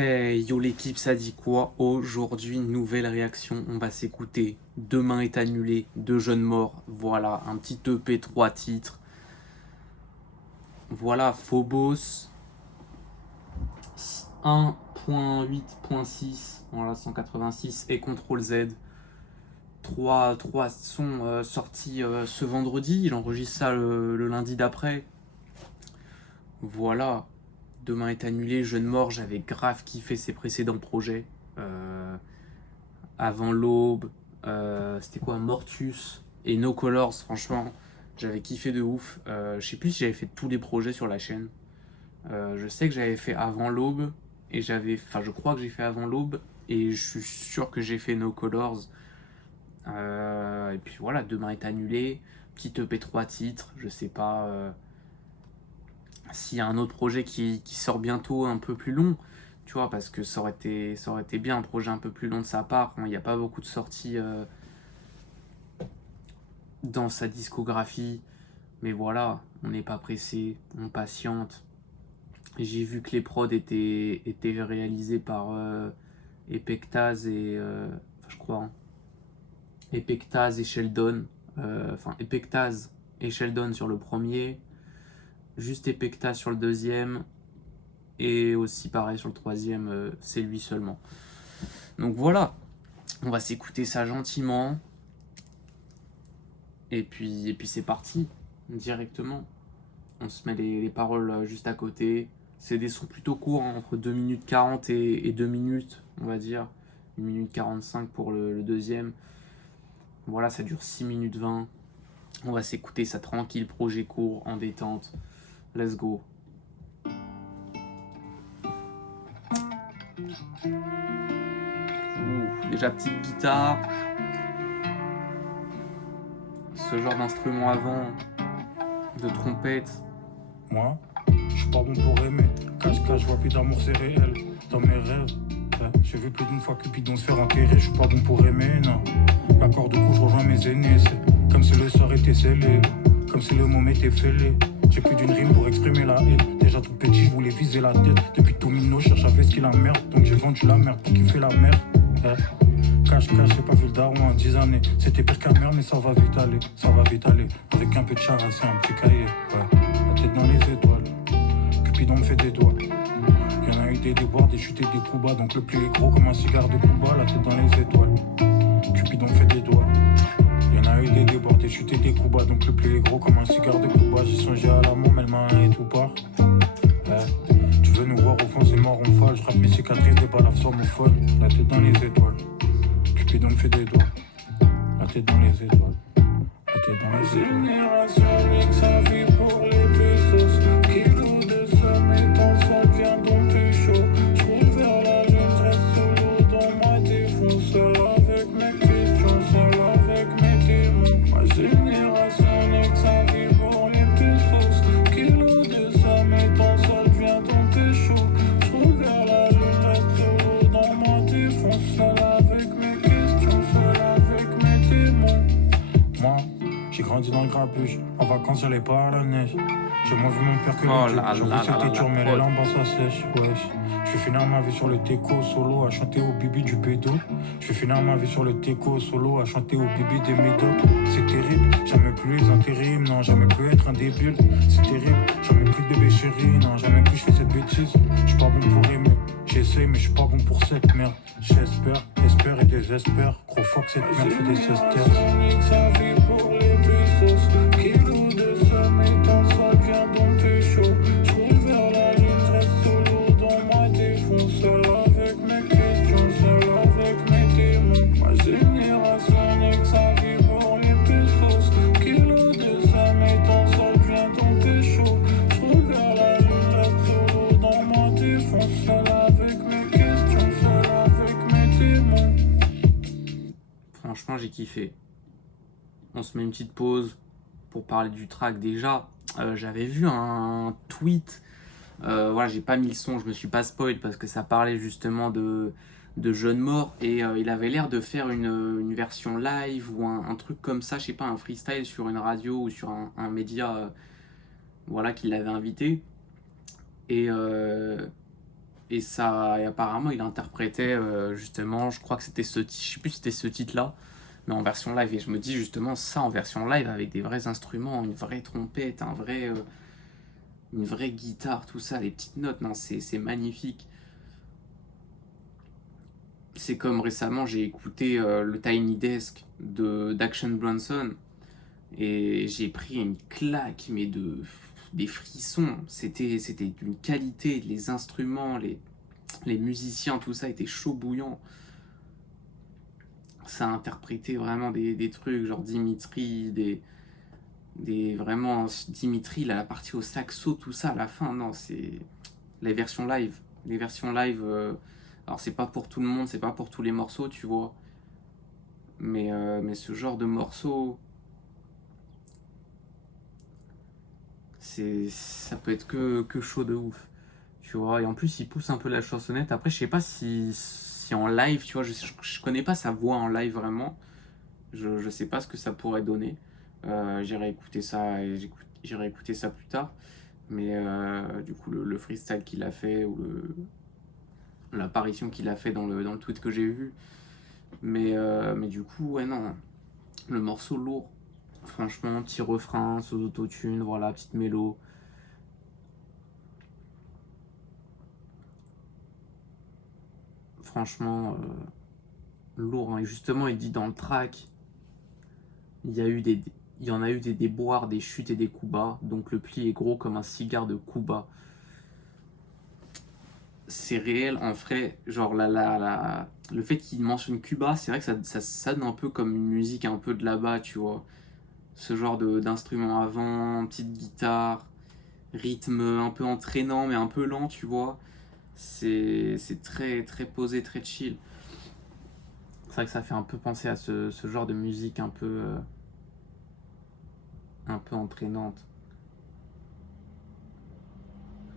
Hey, yo l'équipe, ça dit quoi? Aujourd'hui, nouvelle réaction. On va s'écouter Demain est annulé, Deux jeunes morts. Voilà, un petit EP, 3 titres. Voilà, Phobos 1.8.6. Voilà, 186 et Ctrl Z. Trois sons sortis ce vendredi. Il enregistre ça le lundi d'après. Voilà, Demain est annulé, Jeunes morts. J'avais grave kiffé ses précédents projets. Euh, Avant l'aube, c'était quoi, Mortus et No Colors, franchement, j'avais kiffé de ouf. Je sais plus si j'avais fait tous les projets sur la chaîne. Je sais que j'avais fait Avant l'aube, et je crois que j'ai fait Avant l'aube, et je suis sûr que j'ai fait No Colors. Et puis voilà, Demain est annulé, petit EP 3 titres, je sais pas s'il y a un autre projet qui sort bientôt un peu plus long, tu vois, parce que ça aurait été bien un projet un peu plus long de sa part. Il n'y a pas beaucoup de sorties dans sa discographie, mais voilà, on n'est pas pressé, on patiente. J'ai vu que les prods étaient réalisés par Epectaz et je crois Epectaz et Sheldon, Epectaz et Sheldon sur le premier, juste Epectaz sur le deuxième, et aussi pareil sur le troisième, c'est lui seulement. Donc voilà, on va s'écouter ça gentiment, et puis c'est parti directement. On se met les paroles juste à côté. C'est des sons plutôt courts, hein, entre 2 minutes 40 et 2 minutes, on va dire. 1 minute 45 pour le deuxième. Voilà, ça dure 6 minutes 20. On va s'écouter ça tranquille, projet court, en détente. Let's go. Ouh, déjà petite guitare. Ce genre d'instrument avant, de trompette. Moi, je suis pas bon pour aimer. Cache-cache, je vois plus d'amour, c'est réel. Dans mes rêves, j'ai vu plus d'une fois Cupidon se faire enterrer. Je suis pas bon pour aimer, non. L'accord de coup, je rejoins mes aînés. C'est comme si le sort était scellé. Comme si le moment était fêlé. J'ai plus d'une rime pour exprimer la haine. Déjà tout petit, je voulais viser la tête. Depuis tout minot, je cherche à faire ce qu'il a merde. Donc j'ai vendu la merde pour kiffer la merde. Cache-cache, j'ai pas vu le daron en 10 années. C'était pire qu'un merde, mais ça va vite aller. Ça va vite aller. Avec un peu de char, c'est un petit cahier. La tête dans les étoiles. Cupidon me fait des doigts. Y'en a eu des déboires, des chutes et des coups bas. Donc le plus est gros comme un cigare de Cuba. La tête dans les étoiles. Cupidon me fait des doigts. Y'en a eu des déboires, des chutes et des coups bas. Donc le plus est gros comme un cigare de Cuba. J'ai songé à l'amour, mais le main et tout part. Tu veux nous voir au fond, c'est mort, on folle. Je rappe mes cicatrices, des balafres sur mon phone. La tête dans les étoiles. Cupidon me fait des doigts. La tête dans les étoiles. La tête dans les étoiles. Génération mixe sa vie pour les pesos. Kilo de somme étant ça vient donc plus chaud. J'roule vers la lune, j'reste solo dans ma défense. Seul avec mes questions, seul avec mes démons. Ma génération mixe sa vie pour les pesos. Kilo de somme étant ça vient donc plus chaud. J'roule vers la lune, j'reste solo dans ma défense. Seul avec mes questions, seul avec mes démons. Moi, j'ai grandi dans le grabuge. En vacances, j'allais pas à la neige. J'ai moins vu mon père que Oh le là J'avoue, là là c'était là dur, la mais les prod. lampes, ça sèche. Wesh. Je vais finir ma vie sur le teco solo à chanter au bibi du bédo. Je vais finir ma vie sur le teco solo à chanter au bibi des médocs. C'est terrible, jamais plus les intérims. Non, jamais plus être un débile. C'est terrible, jamais plus de bébé chéri. Non, jamais plus je fais cette bêtise. Je suis pas bon pour aimer. J'essaye, mais je suis pas bon pour cette merde. J'espère, espère et désespère. Gros fuck, cette merde fait des cestères. Génération sa vie pour les pesos. Kilo de somme étant ça vient donc plus chaud. J'roule vers la lune, j'reste solo dans ma défense. Seul avec mes questions, seul avec mes démons. Ma génération nique sa vie pour les pesos. Kilo de somme étant ça vient donc plus chaud. J'roule vers la lune, j'reste solo dans ma défense. Seul avec mes questions, seul avec mes démons. Franchement, j'ai kiffé. On se met une petite pause pour parler du track déjà. J'avais vu un tweet. Voilà, j'ai pas mis le son, je me suis pas spoil parce que ça parlait justement de jeunes morts, et il avait l'air de faire une version live ou un truc comme ça, je sais pas, un freestyle sur une radio ou sur un média, voilà, qui l'avait invité. Et Et ça, et apparemment, il interprétait justement, je crois que c'était je sais plus si c'était ce titre-là, mais en version live. Et je me dis justement ça en version live avec des vrais instruments, une vraie trompette, une vraie guitare, tout ça, les petites notes, non, c'est magnifique. C'est comme récemment, j'ai écouté le Tiny Desk d'Action Bronson et j'ai pris une claque, mais des frissons. C'était d'une qualité, les instruments, les musiciens, tout ça était chaud bouillant. Ça a interprété vraiment des trucs, genre Dimitri, vraiment Dimitri, la partie au saxo, tout ça à la fin. Non, c'est les versions live. Les versions live, alors c'est pas pour tout le monde, c'est pas pour tous les morceaux, tu vois. Mais ce genre de morceaux, ça peut être que chaud de ouf, tu vois. Et en plus, il pousse un peu la chansonnette. Après, je sais pas si en live, tu vois, je connais pas sa voix en live vraiment. Je sais pas ce que ça pourrait donner. J'irai écouter ça et j'irai écouter ça plus tard. Mais du coup, le freestyle qu'il a fait ou l'apparition qu'il a fait dans le tweet que j'ai vu. Mais du coup, ouais, non. Le morceau lourd. Franchement, petit refrain, sous autotune, voilà, petite mélo. Franchement, lourd, hein. Et justement, il dit dans le track, il y en a eu des déboires, des chutes et des coups bas, donc le pli est gros comme un cigare de Cuba. C'est réel, en vrai, genre le fait qu'il mentionne Cuba, c'est vrai que ça sonne un peu comme une musique un peu de là-bas, tu vois. Ce genre d'instrument avant, petite guitare, rythme un peu entraînant mais un peu lent, tu vois. C'est très, très posé, très chill. C'est vrai que ça fait un peu penser à ce genre de musique un peu entraînante.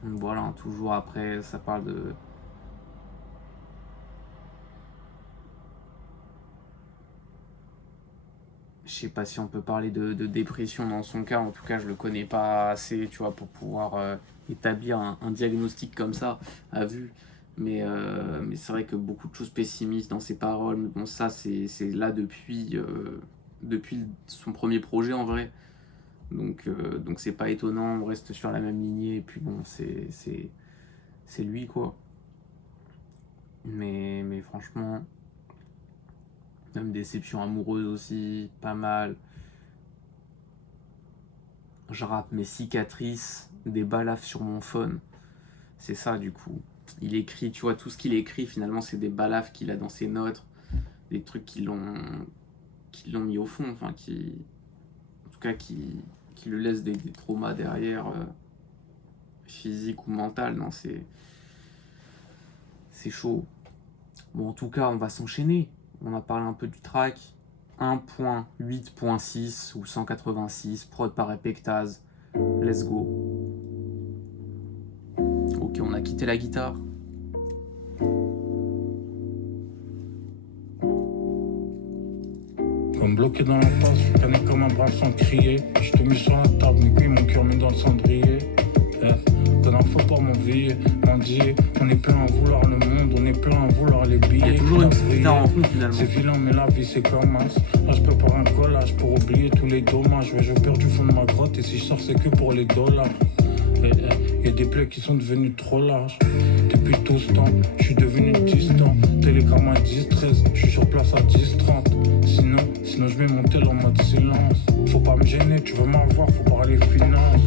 Donc voilà, hein, toujours après, ça parle de... Je sais pas si on peut parler de dépression dans son cas, en tout cas je le connais pas assez, tu vois, pour pouvoir établir un diagnostic comme ça à vue. Mais c'est vrai que beaucoup de choses pessimistes dans ses paroles, mais bon ça c'est là depuis son premier projet en vrai. Donc c'est pas étonnant, on reste sur la même lignée, et puis bon c'est lui quoi. Mais franchement... Même déception amoureuse aussi, pas mal. Je rappe mes cicatrices, des balafres sur mon phone. C'est ça du coup. Il écrit, tu vois, tout ce qu'il écrit finalement c'est des balafres qu'il a dans ses notes. Des trucs qui l'ont mis au fond, enfin en tout cas qui lui laissent des traumas derrière, physique ou mental. Non, c'est chaud. Bon, en tout cas, on va s'enchaîner. On a parlé un peu du track. 1.8.6 ou 186, prod par Epectaz. Let's go. Ok, on a quitté la guitare. Comme bloqué dans la passe, je suis canné comme un brave sans crier. Je te mets sur la table, mes cuits, mon cœur mis dans le cendrier. Connard, faut pas m'envier, mendier. On est plein à vouloir le monde, on est plein à vouloir les billets. Il y a toujours une petite guitare en fond finalement. C'est vilain, mais la vie c'est comme as. Là, je prépare un collage pour oublier tous les dommages. Ouais, je perds du fond de ma grotte et si je sors, c'est que pour les dollars. Y'a des plaies qui sont devenues trop larges. Depuis tout ce temps, je suis devenu distant. Télégramme à 10-13, je suis sur place à 10-30. Sinon je mets mon tel en mode silence. Faut pas me gêner, tu veux m'avoir, faut parler finances.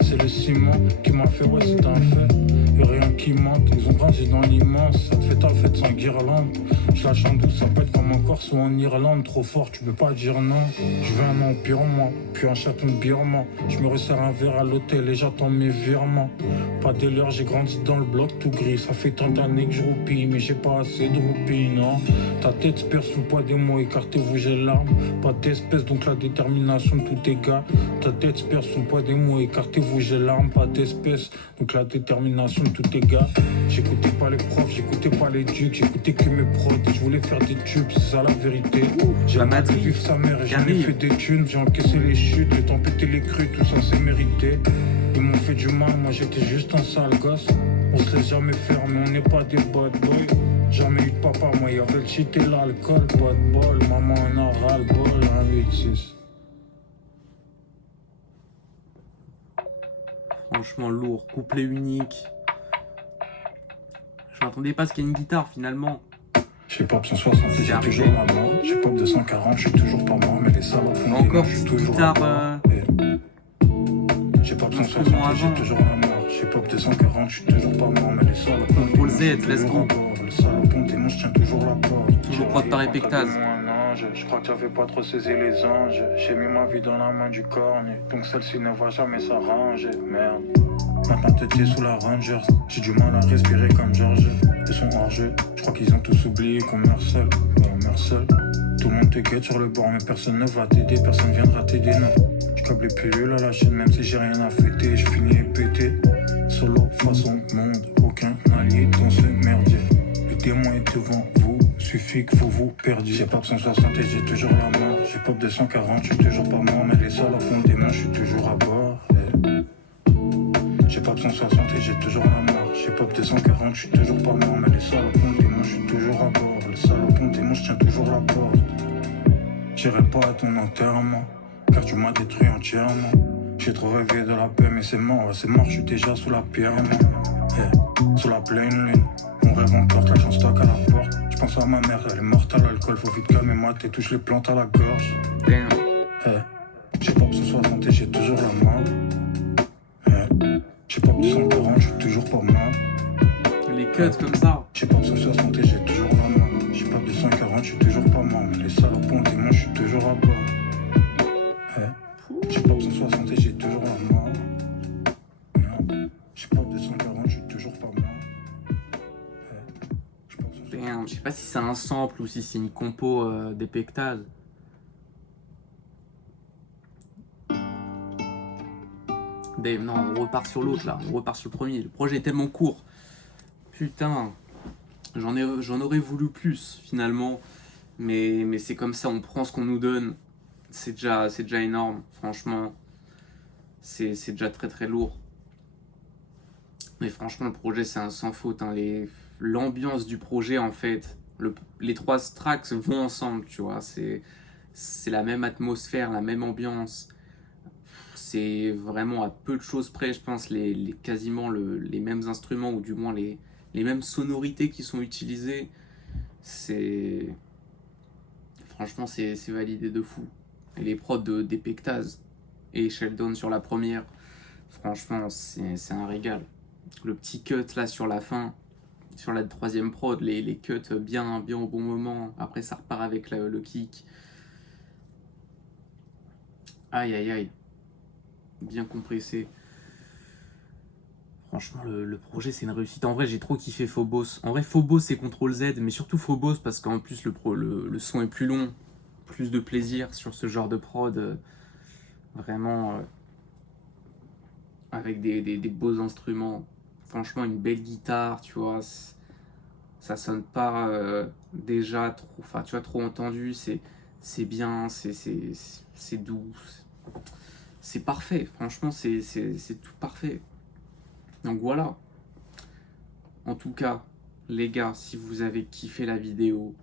C'est le ciment qui m'a fait, ouais c'est un fait. Y'a rien qui mente, ils ont grandi dans l'immense. Ça te fait ta fête sans guirlande. Je la chante douce, ça pète comme en Corse ou en Irlande. Trop fort, tu peux pas dire non. Je veux un empire en moi, puis un chaton de birman. Je me resserre un verre à l'hôtel et j'attends mes virements. Pas dès l'heure, j'ai grandi dans le bloc tout gris. Ça fait tant d'années que je roupille, mais j'ai pas assez de roupille, non. Ta tête se perd sous le poids des mots, écartez-vous, j'ai l'arme. Pas d'espèce, donc la détermination de tout dégât. Ta tête se perd sous le poids des mots, écartez-vous, j'ai l'arme. Pas d'espèce, donc la détermination de tout dégât. J'écoutais pas les profs, j'écoutais pas les ducs, j'écoutais que mes prods. Je voulais faire des tubes, c'est ça la vérité. J'ai amassé vivre sa mère et j'en ai fait des thunes. J'ai encaissé les chutes, j'ai tant pété les crues, tout ça c'est mérité. Ils m'ont fait du mal, moi j'étais juste un sale gosse. On se laisse jamais faire, mais on n'est pas des bad boys. Jamais eu de papa, moi y'avait le shit et l'alcool. Pas de bol, maman en a ras le bol. 1-8-6. Franchement lourd, couplet unique. Je m'attendais pas à ce qu'il y ait une guitare finalement. J'ai pop 160 et j'ai toujours la mort. J'ai pop 240, je suis toujours pas mort. Mais les salopes font Encore je suis petite toujours guitare. là. J'ai pop 160 et j'ai toujours la mort. J'ai pop 240, je suis toujours pas mort. Mais les salopes font Contrôle Z, let's go. Les salopes font démon, je tiens toujours la porte. Toujours prod par Epectaz. Je crois que j'avais pas trop saisi les anges. J'ai mis ma vie dans la main du cornet. Donc celle-ci ne va jamais s'arranger. Merde. Maintenant t'étais sous la Rangers. J'ai du mal à respirer comme George. Ils sont hors jeu. Je crois qu'ils ont tous oublié qu'on meurt seul. Ouais, on meurt seul. Tout le monde te guette sur le bord, mais personne ne va t'aider. Personne viendra t'aider, non. Je câble les pilules à la chaîne, même si j'ai rien à fêter. Je finis pété. Solo façon monde. Aucun allié dans ce merdier. Le démon est devant vous. Suffit que vous vous perdiez. J'ai pop 160 et j'ai toujours la mort. J'ai pop 240, je suis toujours pas mort. Mais les salopes font des mains, je suis toujours à bord. J'ai pop 160 et j'ai toujours la mort. J'ai pop 240, je suis toujours pas mort. Mais les salopes font des mains, je suis toujours à bord. Les salopes font des mains, je tiens toujours la porte. J'irai pas à ton enterrement, car tu m'as détruit entièrement. J'ai trop rêvé de la paix, mais c'est mort, je suis déjà sous la pierre, sous la pleine lune. On rêve encore que la chance toque à la porte. Je pense à ma mère, elle est morte à l'alcool. Faut vite calmer moi, t'es touche les plantes à la gorge. J'ai pop 160 et j'ai toujours la mort. J'ai pop 240, je suis toujours pas mort. Les cuts comme ça. J'ai pop 160 et j'ai toujours la mort. J'ai pop 240, je suis toujours pas mort. Mais les salopes ont des mains, je suis toujours à bord. J'ai pop 160 et j'ai toujours la mort. J'ai pop 240, je suis toujours pas mort. Je sais pas si c'est un sample ou si c'est une compo d'Epectaz. Non, on repart sur l'autre là, on repart sur le premier. Le projet est tellement court. Putain, j'en aurais voulu plus finalement. Mais c'est comme ça, on prend ce qu'on nous donne. C'est déjà énorme, franchement. C'est déjà très très lourd. Mais franchement, le projet c'est un sans faute. Hein. L'ambiance du projet en fait, les trois tracks vont ensemble, tu vois. C'est la même atmosphère, la même ambiance. C'est vraiment à peu de choses près, je pense, quasiment les mêmes instruments ou du moins les mêmes sonorités qui sont utilisées. Franchement, c'est validé de fou. Et les prods d'Epectaz et Sheldon sur la première, franchement, c'est un régal. Le petit cut là sur la fin, sur la troisième prod, les cuts bien au bon moment. Après, ça repart avec le kick. Aïe aïe aïe. Bien compressé. Franchement, le projet, c'est une réussite. En vrai, j'ai trop kiffé Phobos. En vrai, Phobos, c'est CTRL Z, mais surtout Phobos, parce qu'en plus, le son est plus long. Plus de plaisir sur ce genre de prod. Vraiment, avec des beaux instruments. Franchement, une belle guitare, tu vois. Ça sonne pas déjà trop, enfin, tu vois, trop entendu. C'est bien, c'est doux. C'est parfait. Franchement, c'est tout parfait. Donc voilà. En tout cas, les gars, si vous avez kiffé la vidéo,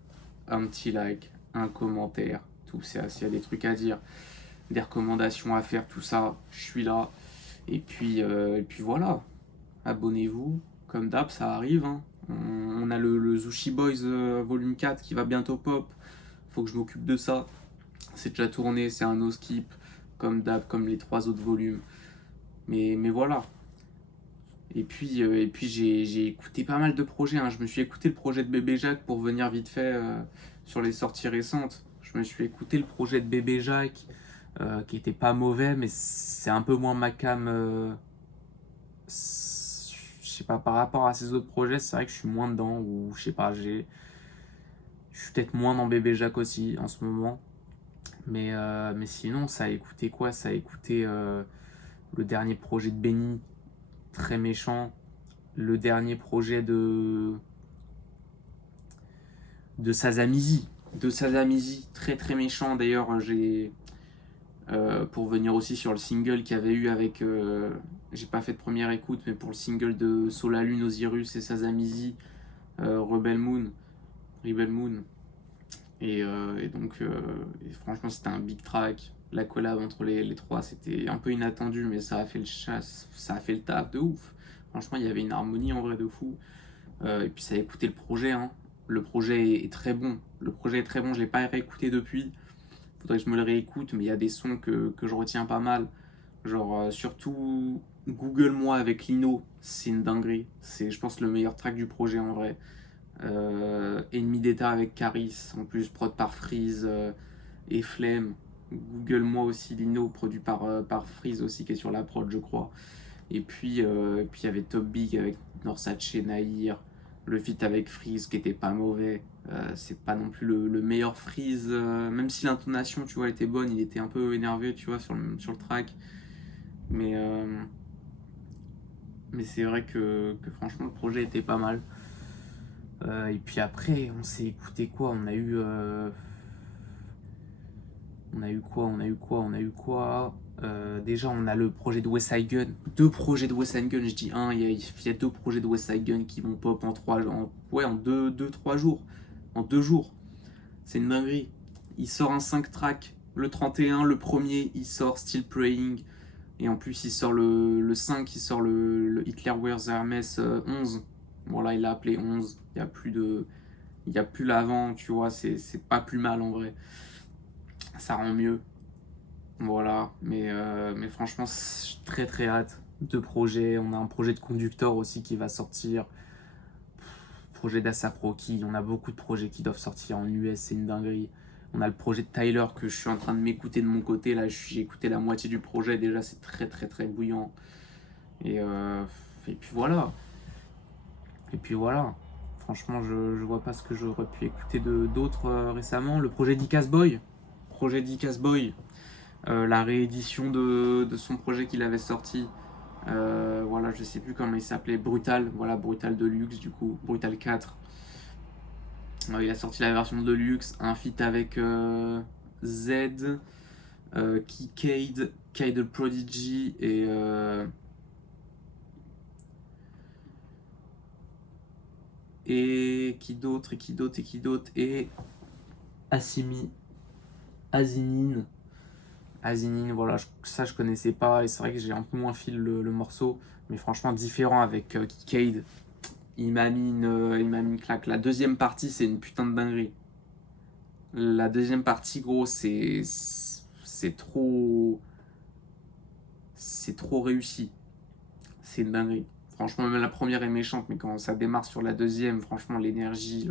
un petit like, un commentaire, tout ça, s'il y a des trucs à dire, des recommandations à faire, tout ça, je suis là. Et puis voilà. Abonnez-vous. Comme d'hab, ça arrive. Hein. On a le Zushi Boys volume 4 qui va bientôt pop. Faut que je m'occupe de ça. C'est déjà tourné, c'est un no skip. Comme d'hab, comme les 3 autres volumes. Mais voilà. Et puis j'ai écouté pas mal de projets. Hein. Je me suis écouté le projet de Bébé Jacques pour venir vite fait sur les sorties récentes. Je me suis écouté le projet de Bébé Jacques qui était pas mauvais, mais c'est un peu moins ma cam. Je sais pas, par rapport à ces autres projets, c'est vrai que je suis moins dedans. Ou je sais pas, je suis peut-être moins dans Bébé Jacques aussi en ce moment. Mais sinon, ça a écouté quoi? Ça a écouté le dernier projet de Benny, très méchant. Le dernier projet de Sazamizi. Très très méchant. D'ailleurs, pour venir aussi sur le single qu'il y avait eu avec... j'ai pas fait de première écoute, mais pour le single de Solalune, Osiris et Sazamizi, Rebel Moon. Et donc, et franchement, c'était un big track. La collab entre les trois, c'était un peu inattendu, mais ça a fait ça a fait le taf de ouf. Franchement, il y avait une harmonie en vrai de fou. Et puis, ça a écouté le projet, hein. Le projet est très bon. Le projet est très bon, je l'ai pas réécouté depuis. Faudrait que je me le réécoute, mais il y a des sons que je retiens pas mal. Genre, surtout Google-moi avec Lino, c'est une dinguerie. C'est, je pense, le meilleur track du projet en vrai. Ennemi d'État avec Caris, en plus prod par Freeze et Flemme. Google-moi aussi Lino, produit par Freeze aussi, qui est sur la prod, je crois. Et puis il y avait Top Big avec Norsace, Nahir, le feat avec Freeze qui était pas mauvais. C'est pas non plus le meilleur Freeze, même si l'intonation, tu vois, était bonne, il était un peu énervé, tu vois, sur le track. Mais, euh, mais c'est vrai que franchement, le projet était pas mal. Et puis après, on s'est écouté quoi? On a eu déjà, on a le projet de West Side Gun. Deux projets de West Side Gun, je dis un, il y a deux projets de West Side Gun qui vont pop en 3 jours. En 2 jours. C'est une dinguerie. Il sort un 5 track. Le 31, le premier, il sort Still Praying. Et en plus, il sort le 5, il sort le Hitler Wears Hermes 11. Voilà, il l'a appelé 11. Il y a plus l'avant, tu vois, c'est pas plus mal en vrai. Ça rend mieux. Voilà, mais franchement, j'ai très très hâte. Deux projets, on a un projet de conducteur aussi qui va sortir. Projet d'A$AP Rocky, on a beaucoup de projets qui doivent sortir en US, c'est une dinguerie. On a le projet de Tyler que je suis en train de m'écouter de mon côté. Là, j'ai écouté la moitié du projet. Déjà, c'est très très très bouillant. Et, euh, et puis voilà. Et puis voilà. Franchement, je vois pas ce que j'aurais pu écouter d'autres récemment. Le projet d'Icas Boy. Projet d'Icas Boy. La réédition de son projet qu'il avait sorti. Voilà, je sais plus comment il s'appelait. Brutal. Voilà, Brutal Deluxe du coup. Brutal 4. Il a sorti la version Deluxe. Un feat avec Z. Kid the Prodigy et qui d'autre et Azinine, voilà, ça je connaissais pas et c'est vrai que j'ai un peu moins fil le morceau, mais franchement différent avec Kid. Il m'a mis une claque. La deuxième partie, c'est une putain de dinguerie. La deuxième partie, gros, c'est trop réussi. C'est une dinguerie. Franchement, même la première est méchante, mais quand ça démarre sur la deuxième, franchement, l'énergie,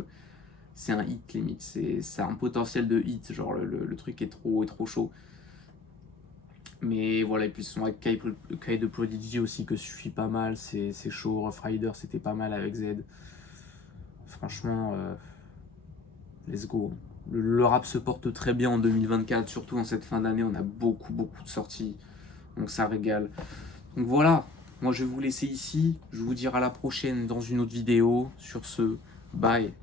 c'est un hit limite. C'est un potentiel de hit. Genre, le truc est trop chaud. Mais voilà, et puis son avec Kai de Prodigy aussi que suffit pas mal. C'est chaud. Rough Rider, c'était pas mal avec Z. Franchement, let's go. Le rap se porte très bien en 2024, surtout en cette fin d'année. On a beaucoup de sorties. Donc ça régale. Donc voilà. Moi, je vais vous laisser ici. Je vais vous dire à la prochaine dans une autre vidéo. Sur ce, bye.